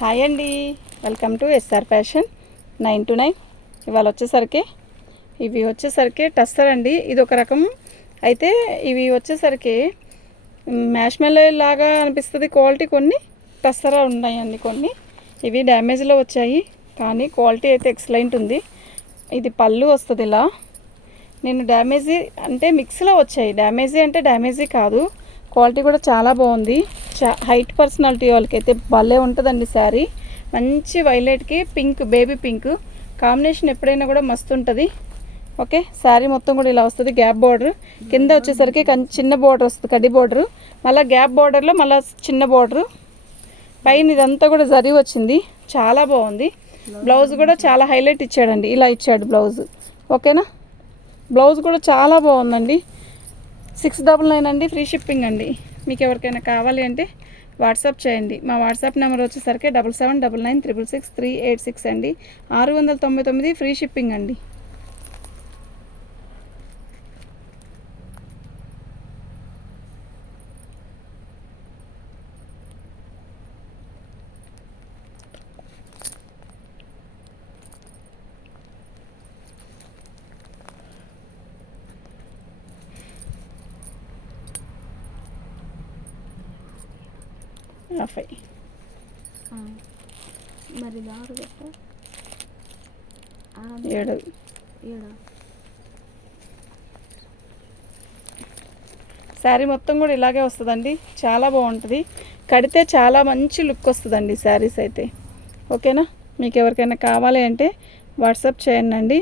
Hi అండి, welcome to SR fashion 9 to 9. ఇవాళ ఇవి వచ్చేసరికి టస్సర్ అండి. ఇది ఒక రకం అయితే ఇవి వచ్చేసరికి మ్యాష్మెల్లో లాగా అనిపిస్తుంది క్వాలిటీ. కొన్ని టస్సరా ఉన్నాయండి, కొన్ని ఇవి డ్యామేజ్లో వచ్చాయి, కానీ క్వాలిటీ అయితే ఎక్సలెంట్ ఉంది. ఇది పళ్ళు వస్తుంది ఇలా. నేను డ్యామేజీ అంటే మిక్స్లో వచ్చాయి, డ్యామేజీ అంటే డ్యామేజీ కాదు, క్వాలిటీ కూడా చాలా బాగుంది. హైట్ పర్సనాలిటీ వాళ్ళకైతే భలే ఉంటుందండి శారీ. మంచి వైలెట్కి పింక్, బేబీ పింక్ కాంబినేషన్ ఎప్పుడైనా కూడా మస్తు ఉంటుంది. ఓకే, శారీ మొత్తం కూడా ఇలా వస్తుంది. గ్యాప్ బార్డర్ కింద వచ్చేసరికి చిన్న బార్డర్ వస్తుంది, కడ్డీ బార్డరు, మళ్ళీ గ్యాప్ బార్డర్లో మళ్ళీ చిన్న బార్డరు, పైన ఇదంతా కూడా జరీ వచ్చింది. చాలా బాగుంది. బ్లౌజ్ కూడా చాలా హైలైట్ ఇచ్చాడండి, ఇలా ఇచ్చాడు బ్లౌజ్. ఓకేనా, బ్లౌజ్ కూడా చాలా బాగుందండి. 699 అండి, ఫ్రీ షిప్పింగ్ అండి. మీకు ఎవరికైనా కావాలి అంటే వాట్సాప్ చేయండి. మా వాట్సాప్ నెంబర్ వచ్చేసరికి 7799666386 అండి. 699 ఫ్రీ షిప్పింగ్ అండి. మరి ఏడు శారీ మొత్తం కూడా ఇలాగే వస్తుందండి, చాలా బాగుంటుంది. కడితే చాలా మంచి లుక్ వస్తుందండి శారీస్ అయితే. ఓకేనా, మీకు ఎవరికైనా కావాలి అంటే వాట్సాప్ చేయండి.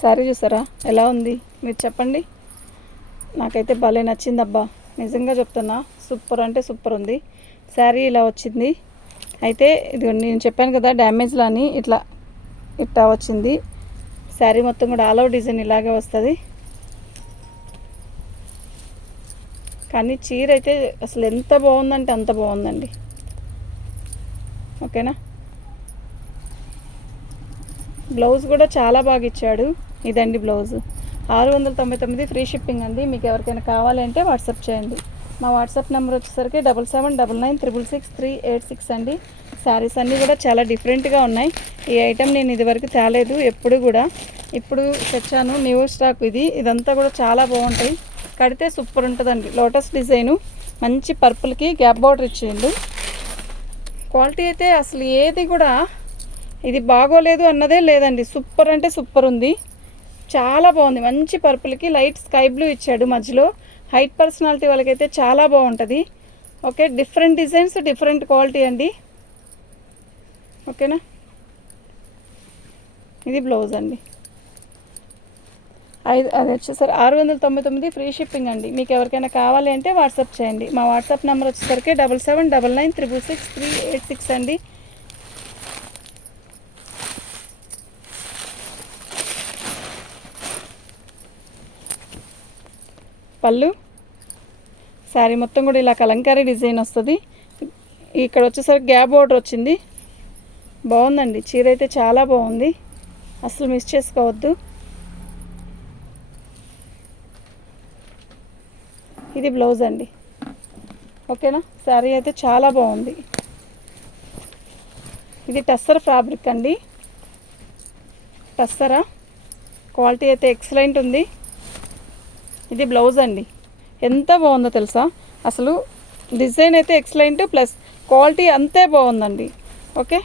శారీ చూసారా ఎలా ఉంది, మీరు చెప్పండి. నాకైతే భలే నచ్చిందబ్బా, నిజంగా చెప్తున్నా. సూపర్ అంటే సూపర్ ఉంది. శారీ ఇలా వచ్చింది. అయితే ఇది నేను చెప్పాను కదా డ్యామేజ్లో అని, ఇట్లా వచ్చింది. శారీ మొత్తం కూడా ఆల్ ఓవర్ డిజైన్ ఇలాగే వస్తుంది. కానీ చీర అయితే అసలు ఎంత బాగుందంటే అంత బాగుందండి. ఓకేనా, బ్లౌజ్ కూడా చాలా బాగా ఇచ్చాడు. ఇదండి బ్లౌజ్. 699 ఫ్రీ షిప్పింగ్ అండి. మీకు ఎవరికైనా కావాలి అంటే వాట్సాప్ చేయండి. మా వాట్సాప్ నెంబర్ వచ్చేసరికి 7799966386 అండి. శారీస్ అన్నీ కూడా చాలా డిఫరెంట్గా ఉన్నాయి. ఈ ఐటెం నేను ఇదివరకు తేలేదు ఎప్పుడు కూడా, ఇప్పుడు తెచ్చాను, న్యూ స్టాక్ ఇది. ఇదంతా కూడా చాలా బాగుంటాయి, కడితే సూపర్ ఉంటుందండి. లోటస్ డిజైను, మంచి పర్పుల్కి గ్యాప్ బార్డర్ ఇచ్చిండు. క్వాలిటీ అయితే అసలు ఏది కూడా ఇది బాగోలేదు అన్నదే లేదండి. సూపర్ అంటే సూపర్ ఉంది, చాలా బాగుంది. మంచి పర్పుల్కి లైట్ స్కై బ్లూ ఇచ్చాడు మధ్యలో. హైట్ పర్సనాలిటీ వాళ్ళకైతే చాలా బాగుంటుంది. Okay, different designs, different quality అండి. ఓకేనా, ఇది బ్లౌజ్ అండి. అది వచ్చేసరికి 699 ఫ్రీ షిప్పింగ్ అండి. మీకు ఎవరికైనా కావాలి అంటే వాట్సాప్ చేయండి. మా వాట్సాప్ నెంబర్ వచ్చేసరికి 7799666386 అండి. పళ్ళు శారీ మొత్తం కూడా ఇలా కలంకారీ డిజైన్ వస్తుంది. ఇక్కడ వచ్చేసరికి గ్యాప్ బోర్డర్ వచ్చింది. బాగుందండి, చీర అయితే చాలా బాగుంది, అసలు మిస్ చేసుకోవద్దు. ఇది బ్లౌజ్ అండి. ఓకేనా, శారీ అయితే చాలా బాగుంది. ఇది టస్సర్ ఫ్యాబ్రిక్ అండి, టస్సరా. క్వాలిటీ అయితే ఎక్సలెంట్ ఉంది. ఇది బ్లౌజ్ అండి, ఎంత బాగుందో తెలుసా. అసలు డిజైన్ అయితే ఎక్సలెంట్, ప్లస్ క్వాలిటీ అంతే బాగుందండి. ఓకే,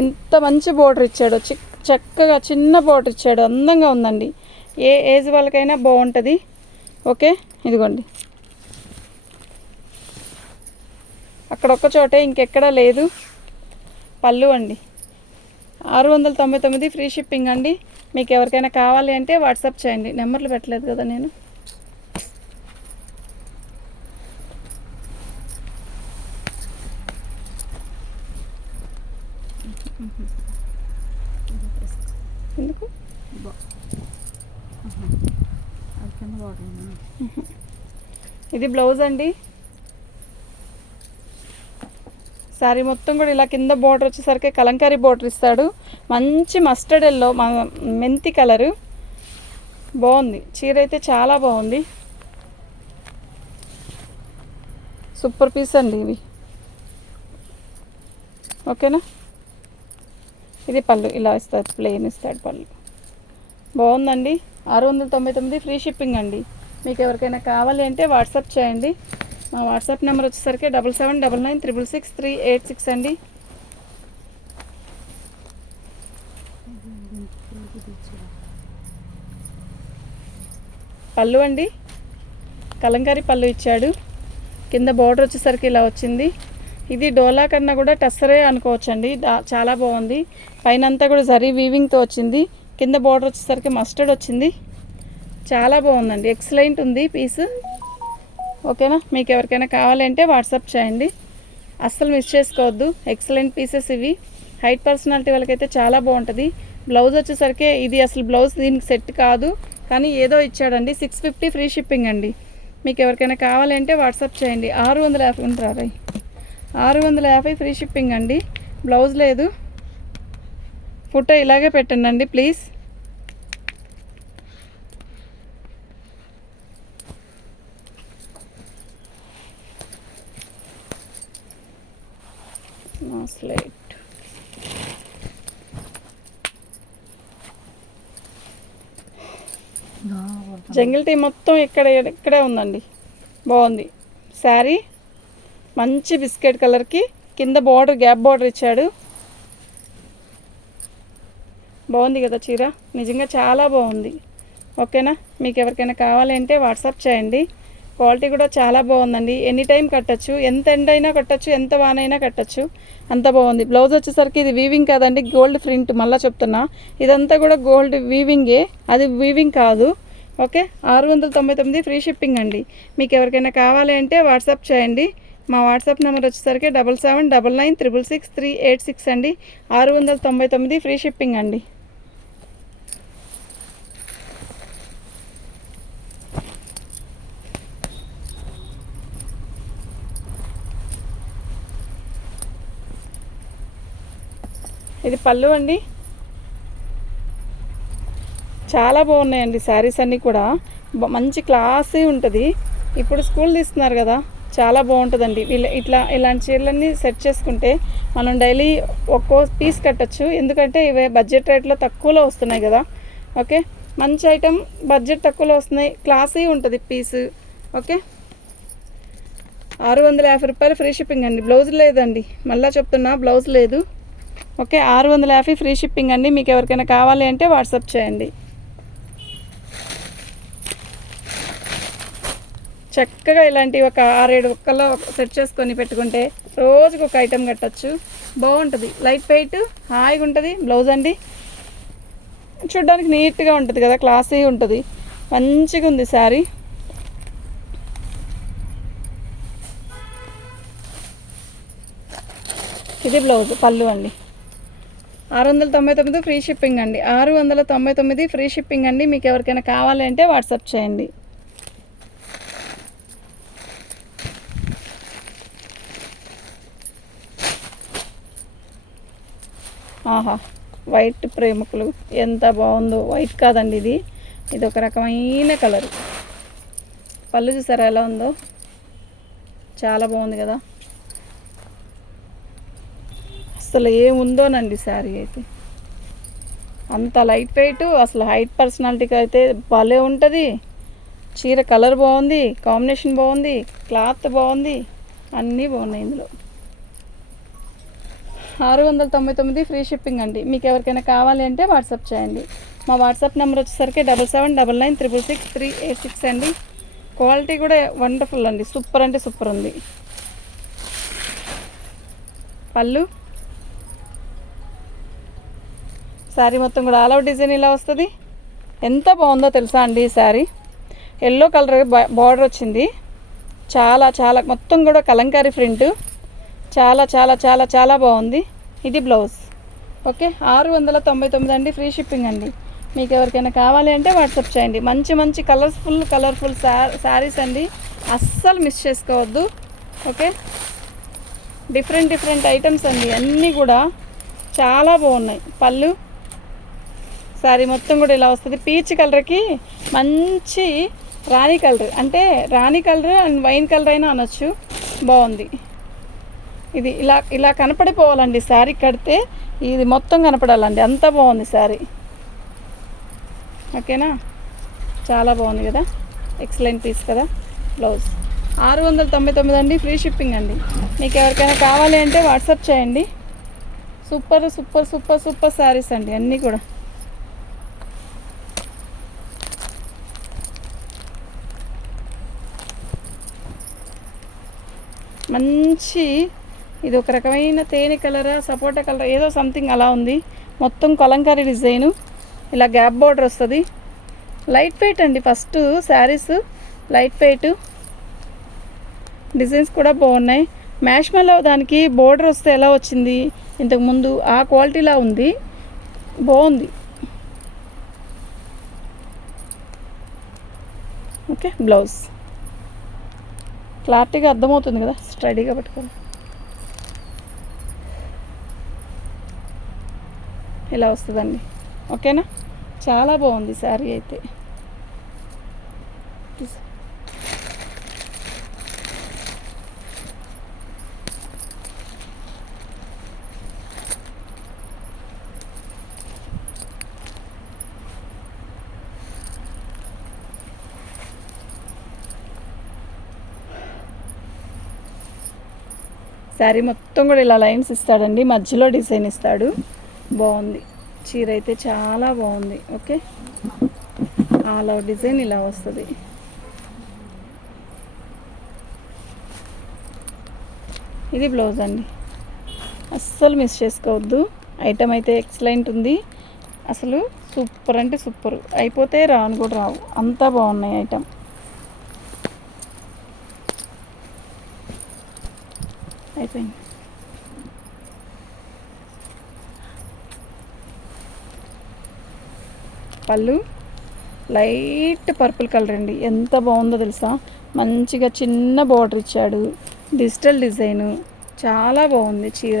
ఎంత మంచి బోర్డర్ ఇచ్చాడు, చక్కగా చిన్న బోర్డర్ ఇచ్చాడు, అందంగా ఉందండి. ఏ ఏజ్ వాళ్ళకైనా బాగుంటుంది. ఓకే, ఇదిగోండి, అక్కడ ఒక్క చోటే, ఇంకెక్కడా లేదు. పళ్ళు అండి. 699 ఫ్రీ షిప్పింగ్ అండి. మీకు ఎవరికైనా కావాలి అంటే వాట్సాప్ చేయండి. నెంబర్లు పెట్టలేదు కదా నేను. ఎందుకు ఇది బ్లౌజ్ అండి. శారీ మొత్తం కూడా ఇలా కింద బోర్డర్ వచ్చేసరికి కలంకారీ బోర్డర్ ఇస్తాడు. మంచి మస్టర్డ్ ఎల్లో మెంతి కలరు, బాగుంది. చీర అయితే చాలా బాగుంది. సూపర్ పీస్ అండి ఇవి. ఓకేనా. ఇది పళ్ళు ఇలా ఇస్తాడు, ప్లెయిన్ ఇస్తాడు పళ్ళు. బాగుందండి. 699 ఫ్రీ షిప్పింగ్ అండి. మీకు ఎవరికైనా కావాలి అంటే వాట్సాప్ చేయండి. మా వాట్సాప్ నెంబర్ వచ్చేసరికి 7799666386 అండి. పళ్ళు అండి, కలంకారీ పళ్ళు ఇచ్చాడు. కింద బార్డర్ వచ్చేసరికి ఇలా వచ్చింది. ఇది డోలా కన్నా కూడా టస్సరే అనుకోవచ్చండి. చాలా బాగుంది. పైన అంతా కూడా జరీ వీవింగ్తో వచ్చింది. కింద బార్డర్ వచ్చేసరికి మస్టర్డ్ వచ్చింది. చాలా బాగుందండి. ఎక్సలెంట్ ఉంది పీస్. ఓకేనా. మీకు ఎవరికైనా కావాలంటే వాట్సాప్ చేయండి. అస్సలు మిస్ చేసుకోవద్దు. ఎక్సలెంట్ పీసెస్ ఇవి. హైట్ పర్సనాలిటీ వాళ్ళకైతే చాలా బాగుంటుంది. బ్లౌజ్ వచ్చేసరికి ఇది అసలు బ్లౌజ్ దీనికి సెట్ కాదు, కానీ ఏదో ఇచ్చాడండి. 650 ఫ్రీ షిప్పింగ్ అండి. మీకు ఎవరికైనా కావాలంటే వాట్సాప్ చేయండి. 650 ఉంటారా, 650 ఫ్రీ షిప్పింగ్ అండి. బ్లౌజ్ లేదు. ఫోటో ఇలాగే పెట్టండి ప్లీజ్. స్లైట్ జంగిల్ టీ మొత్తం ఇక్కడే ఉందండి. బాగుంది శారీ. మంచి బిస్కెట్ కలర్కి కింద బార్డర్ గ్యాప్ బార్డర్ ఇచ్చాడు. బాగుంది కదా చీర, నిజంగా చాలా బాగుంది. ఓకేనా. మీకు ఎవరికైనా కావాలంటే వాట్సాప్ చేయండి. క్వాలిటీ కూడా చాలా బాగుందండి. ఎనీ టైం కట్టచ్చు, ఎంత ఎండ్ అయినా కట్టచ్చు, ఎంత వానైనా కట్టచ్చు, అంత బాగుంది. బ్లౌజ్ వచ్చేసరికి ఇది వీవింగ్ కాదండి, గోల్డ్ ప్రింట్. మళ్ళీ చెప్తున్నా, ఇదంతా కూడా గోల్డ్ వీవింగే, అది వీవింగ్ కాదు. ఓకే. 699 ఫ్రీ షిప్పింగ్ అండి. మీకు ఎవరికైనా కావాలి అంటే వాట్సాప్ చేయండి. మా వాట్సాప్ నెంబర్ వచ్చేసరికి 7799666386 అండి. 699 ఫ్రీ షిప్పింగ్ అండి. ఇది పళ్ళు అండి. చాలా బాగున్నాయండి శారీస్ అన్నీ కూడా. మంచి క్లాసీ ఉంటుంది. ఇప్పుడు స్కూల్ తీస్తున్నారు కదా, చాలా బాగుంటుందండి. ఇలాంటి చీరలన్నీ సెట్ చేసుకుంటే మనం డైలీ ఒక్కో పీస్ కట్టచ్చు. ఎందుకంటే ఇవే బడ్జెట్ రేట్లో తక్కువలో వస్తున్నాయి కదా. ఓకే. మంచి ఐటెం, బడ్జెట్ తక్కువలో వస్తున్నాయి, క్లాసీ ఉంటుంది పీసు. ఓకే. 650 రూపాయలు ఫ్రీ షిప్పింగ్ అండి. బ్లౌజ్ లేదండి, మళ్ళీ చెప్తున్నా, బ్లౌజ్ లేదు. ఓకే. 650 ఫ్రీ షిప్పింగ్ అండి. మీకు ఎవరికైనా కావాలి అంటే వాట్సాప్ చేయండి. చక్కగా ఇలాంటి ఒక 6-7 ఒక్కలో సెట్ చేసుకొని పెట్టుకుంటే రోజుకు ఒక ఐటెం కట్టచ్చు. బాగుంటుంది. లైట్ వెయిట్, హాయిగా ఉంటుంది. బ్లౌజ్ అండి చూడ్డానికి నీట్గా ఉంటుంది కదా, క్లాసీ ఉంటుంది. మంచిగా ఉంది శారీ. ఇది బ్లౌజ్. పళ్ళు అండి. 699 ఫ్రీ షిప్పింగ్ అండి. 699 ఫ్రీ షిప్పింగ్ అండి. మీకు ఎవరికైనా కావాలి అంటే వాట్సాప్ చేయండి. ఆహా, వైట్ ప్రేమికులు ఎంత బాగుందో. వైట్ కాదండి, ఇది ఒక రకమైన కలర్. పళ్ళు చూసారా ఎలా ఉందో, చాలా బాగుంది కదా. అసలు ఏముందోనండి శారీ అయితే, అంత లైట్ వెయిట్. అసలు హైట్ పర్సనాలిటీకి అయితే భలే ఉంటుంది. చీర కలర్ బాగుంది, కాంబినేషన్ బాగుంది, క్లాత్ బాగుంది, అన్నీ బాగున్నాయి ఇందులో. 699 ఫ్రీ షిప్పింగ్ అండి. మీకు ఎవరికైనా కావాలి అంటే వాట్సాప్ చేయండి. మా వాట్సాప్ నెంబర్ వచ్చేసరికి 7799966386 అండి. క్వాలిటీ కూడా వండర్ఫుల్ అండి, సూపర్ అంటే సూపర్ ఉంది. పళ్ళు శారీ మొత్తం కూడా ఆల్ అవుట్ డిజైన్ ఇలా వస్తుంది. ఎంత బాగుందో తెలుసా అండి ఈ శారీ. ఎల్లో కలర్ బార్డర్ వచ్చింది. చాలా చాలా మొత్తం కూడా కలంకారీ ప్రింట్. చాలా చాలా చాలా చాలా బాగుంది. ఇది బ్లౌజ్. ఓకే. 699 అండి. ఫ్రీ షిప్పింగ్ అండి. మీకు ఎవరికైనా కావాలి అంటే వాట్సాప్ చేయండి. మంచి మంచి కలర్ఫుల్ శారీస్ అండి, అస్సలు మిస్ చేసుకోవద్దు. ఓకే. డిఫరెంట్ ఐటమ్స్ అండి, అన్నీ కూడా చాలా బాగున్నాయి. పళ్ళు శారీ మొత్తం కూడా ఇలా వస్తుంది. పీచ్ కలర్కి మంచి రాణి కలర్, అంటే రాణి కలర్ అండ్ వైన్ కలర్ అయినా అనొచ్చు. బాగుంది. ఇది ఇలా ఇలా కనపడిపోవాలండి శారీ కడితే, ఇది మొత్తం కనపడాలండి, అంత బాగుంది శారీ. ఓకేనా, చాలా బాగుంది కదా, ఎక్సలెంట్ పీస్ కదా. బ్లౌజ్ 699 అండి, ఫ్రీ షిప్పింగ్ అండి. మీకు ఎవరికైనా కావాలి అంటే వాట్సాప్ చేయండి. Super super super super saris అండి అన్నీ కూడా. మంచి ఇది ఒక రకమైన తేనె కలరా సపోటా కలర్ ఏదో సంథింగ్ అలా ఉంది. మొత్తం కలంకారీ డిజైను, ఇలా గ్యాప్ బార్డర్ వస్తుంది. లైట్ వెయిట్ అండి, first saris light weight, designs కూడా బాగున్నాయి. మ్యాష్మెల్లో దానికి బోర్డర్ వస్తే ఎలా వచ్చింది ఇంతకుముందు ఆ క్వాలిటీలా ఉంది, బాగుంది. ఓకే, బ్లౌజ్ క్లారిటీగా అర్థమవుతుంది కదా, స్టడీగా పట్టుకోండి. ఇలా వస్తుందండి. ఓకేనా, చాలా బాగుంది శారీ అయితే. శారీ మొత్తం కూడా ఇలా లైన్స్ ఇస్తాడండి, మధ్యలో డిజైన్ ఇస్తాడు. బాగుంది చీర అయితే, చాలా బాగుంది. ఓకే, ఆల్ ఓవర్ డిజైన్ ఇలా వస్తుంది. ఇది బ్లౌజ్ అండి, అస్సలు మిస్ చేసుకోవద్దు. ఐటమ్ అయితే ఎక్సలెంట్ ఉంది, అసలు సూపర్ అంటే సూపర్. అయిపోతే రాను కూడా రావు, అంతా బాగున్నాయి ఐటమ్. అయిపోయింది. పళ్ళు లైట్ పర్పుల్ కలర్ అండి, ఎంత బాగుందో తెలుసా. మంచిగా చిన్న బార్డర్ ఇచ్చాడు, డిజిటల్ డిజైను, చాలా బాగుంది చీర.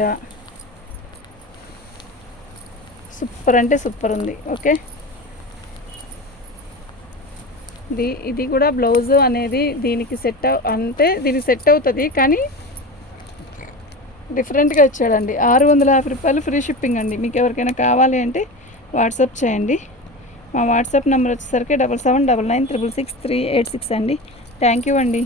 సూపర్ అంటే సూపర్ ఉంది. ఓకే, ఇది కూడా బ్లౌజ్ అనేది దీనికి సెట్ అంటే దీనికి సెట్ అవుతుంది, కానీ డిఫరెంట్గా ఇచ్చాడండి. 650 రూపాయలు ఫ్రీ షిప్పింగ్ అండి. మీకు ఎవరికైనా కావాలి అంటే వాట్సాప్ చేయండి. మా వాట్సాప్ నెంబర్ వచ్చేసరికి 7799666386 అండి. థ్యాంక్ యూ అండి.